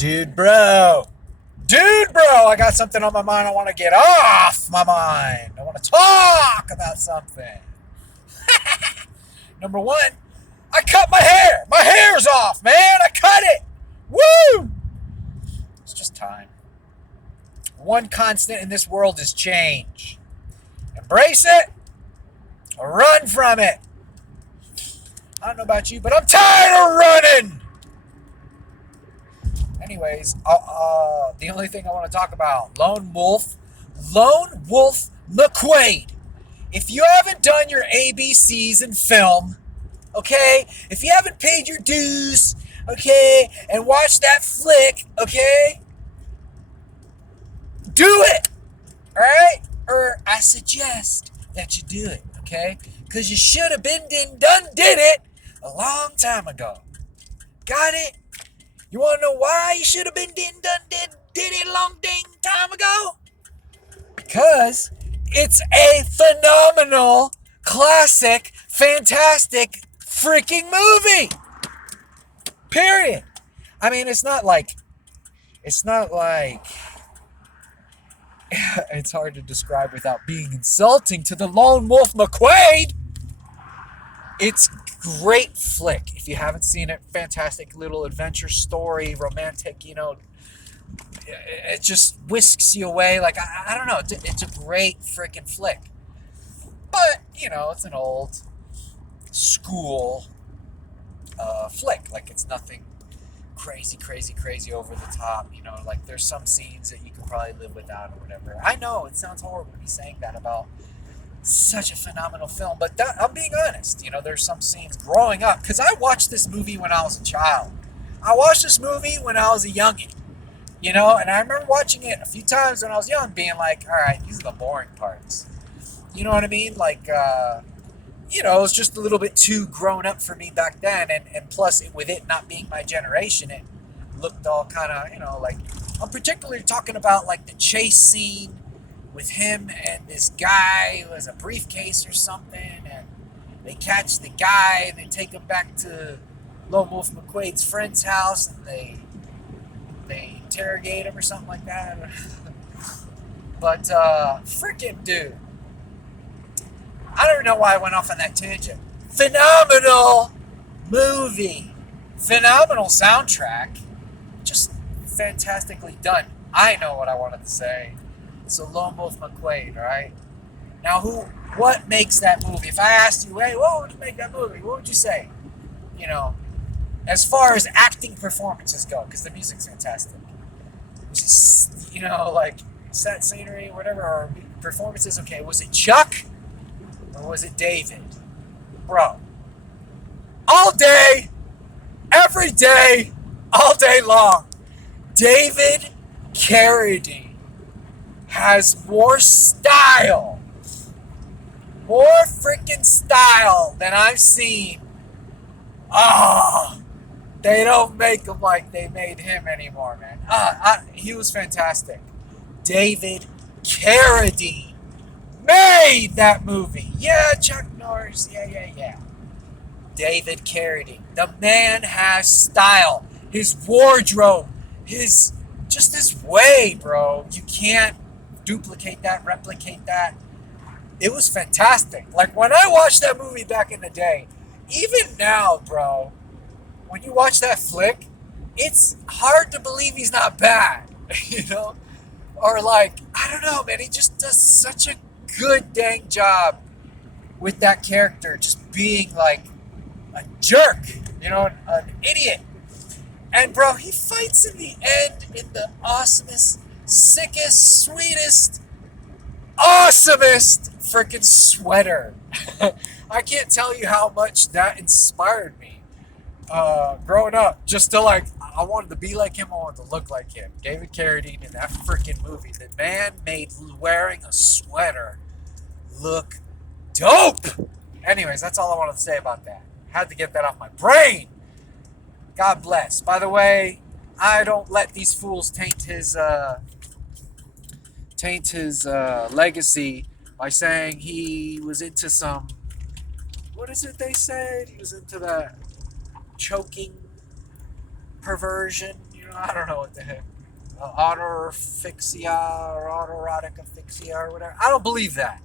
Dude, bro. Dude, bro, I got something on my mind. I want to get off my mind. I want to talk about something. Number one, I cut my hair. My hair's off, man. I cut it. Woo! It's just time. One constant in this world is change. Embrace it or run from it. I don't know about you, but I'm tired of running. Anyways, the only thing I want to talk about, Lone Wolf McQuade. If you haven't done your ABCs in film, okay, if you haven't paid your dues, okay, and watched that flick, okay, do it, all right? Or I suggest that you do it, okay? Because you should have did it a long time ago. Got it? You want to know why you should have did it a long dang time ago? Because it's a phenomenal, classic, fantastic freaking movie. Period. I mean, it's not like it's hard to describe without being insulting to the Lone Wolf McQuade. It's great flick. If you haven't seen it, fantastic little adventure story, romantic, it just whisks you away. Like, I don't know. It's a great freaking flick. But, it's an old school flick. Like, it's nothing crazy over the top. Like, there's some scenes that you could probably live without or whatever. I know it sounds horrible to be saying that about such a phenomenal film, but I'm being honest. There's some scenes growing up, because I watched this movie when I was a child. I watched this movie when I was a youngin', and I remember watching it a few times when I was young, being like, all right, these are the boring parts. You know what I mean? Like, it was just a little bit too grown up for me back then, and plus, with it not being my generation, it looked all kind of, like, I'm particularly talking about, like, the chase scene with him and this guy who has a briefcase or something, and they catch the guy and they take him back to Lone Wolf McQuade's friend's house, and they interrogate him or something like that. But freaking dude, I don't know why I went off on that tangent. Phenomenal movie, phenomenal soundtrack, just fantastically done. I know what I wanted to say. So Lone Wolf McQuade, all right? Now, what makes that movie? If I asked you, hey, what would make that movie? What would you say? As far as acting performances go, because the music's fantastic. Just, like set scenery, whatever, or performances, okay. Was it Chuck or was it David? Bro, all day, every day, all day long, David Carradine has more freaking style than I've seen. They don't make him like they made him anymore, man. He was fantastic. David Carradine made that movie. Yeah, Chuck Norris. Yeah. David Carradine. The man has style. His wardrobe. His way, bro. You can't duplicate that, replicate that. It was fantastic. Like, when I watched that movie back in the day, even now, bro, when you watch that flick, it's hard to believe he's not bad, Or, like, I don't know, man, he just does such a good dang job with that character, just being, like, a jerk, an idiot. And, bro, he fights in the end in the awesomest, sickest, sweetest, awesomest freaking sweater. I can't tell you how much that inspired me growing up. Just to, like, I wanted to be like him. I wanted to look like him. David Carradine in that freaking movie. The man made wearing a sweater look dope. Anyways, that's all I wanted to say about that. Had to get that off my brain. God bless. By the way, I don't let these fools taint his legacy by saying he was into some. What is it they said? He was into that choking perversion. I don't know what the heck. Autofixia or autoerotic asphyxia or whatever. I don't believe that.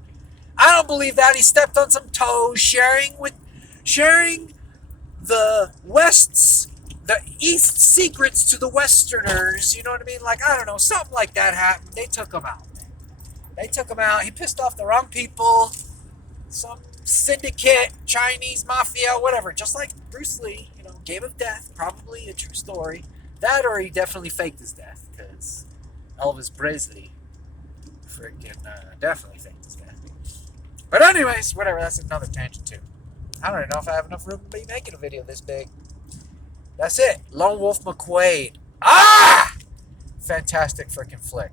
I don't believe that. He stepped on some toes, sharing the East secrets to the Westerners. You know what I mean? Like, I don't know, something like that happened. They took him out. They took him out. He pissed off the wrong people. Some syndicate, Chinese mafia, whatever. Just like Bruce Lee, Game of Death, probably a true story. That or he definitely faked his death, because Elvis Presley freaking definitely faked his death. But anyways, whatever, that's another tangent too. I don't even know if I have enough room to be making a video this big. That's it. Lone Wolf McQuade. Ah! Fantastic freaking flick.